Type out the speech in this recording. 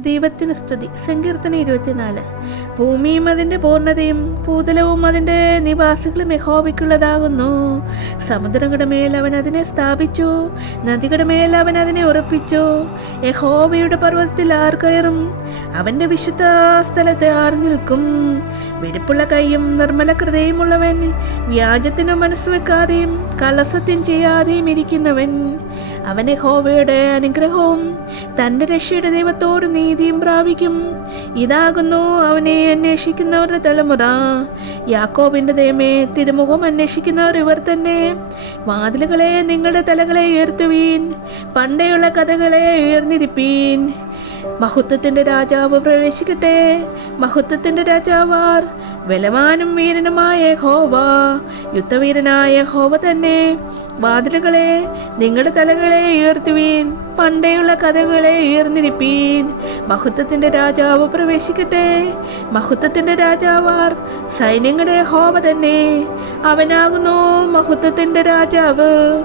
ദൈവത്തിന് സ്തുതി. സങ്കീർത്തന ഇരുപത്തിനാല്. ഭൂമിയും അതിന്റെ പൂർണതയും ഭൂതലവും അതിന്റെ നിവാസികളും യഹോവയ്ക്കുള്ളതാകുന്നു. സമുദ്രങ്ങളുടെ മേൽ അവൻ അതിനെ സ്ഥാപിച്ചു. നദികളുടെ മേൽ അവൻ അതിനെ ഉറപ്പിച്ചു. യഹോബയുടെ പർവതത്തിൽ ആർ കയറും? അവന്റെ വിശുദ്ധ സ്ഥലത്ത് ആർ നിൽക്കും? വെടിപ്പുള്ള കൈയും നിർമ്മല ഹൃദയമുള്ളവൻ വ്യാജത്തിനു മനസ്സ് വെക്കാതെയും കലസത്യം ചെയ്യാതെയും ഇരിക്കുന്നവൻ. അവൻ യഹോവയുടെ അനുഗ്രഹവും തന്റെ രക്ഷയുടെ ദൈവത്തോട് നീതിയും പ്രാപിക്കും. ഇതാകുന്നു അവനെ അന്വേഷിക്കുന്നവരുടെ തലമുറ. യാക്കോബിന്റെ ദൈവമേ തിരുമുഖം അന്വേഷിക്കുന്നവർ ഇവർ തന്നെ. വാതിലുകളെ നിങ്ങളുടെ തലകളെ ഉയർത്തുവീൻ. പണ്ടേയുള്ള കഥകളെ ഉയർന്നിരിപ്പീൻ. മഹത്വത്തിന്റെ രാജാവ് പ്രവേശിക്കട്ടെ. മഹത്വത്തിന്റെ രാജാവാർ ബലവാനും വീരനുമായ ഹോവ യുദ്ധവീരനായ ഹോവ തന്നെ വാതിലുകളെ നിങ്ങളുടെ തലകളെ ഉയർത്തുവീൻ പണ്ടേയുള്ള കഥകളെ ഉയർന്നിരിപ്പീൻ. മഹത്വത്തിന്റെ രാജാവ് പ്രവേശിക്കട്ടെ. മഹത്വത്തിന്റെ രാജാവാർ സൈന്യങ്ങളുടെ ഹോവ തന്നെ. അവനാകുന്നു മഹത്വത്തിന്റെ രാജാവ്.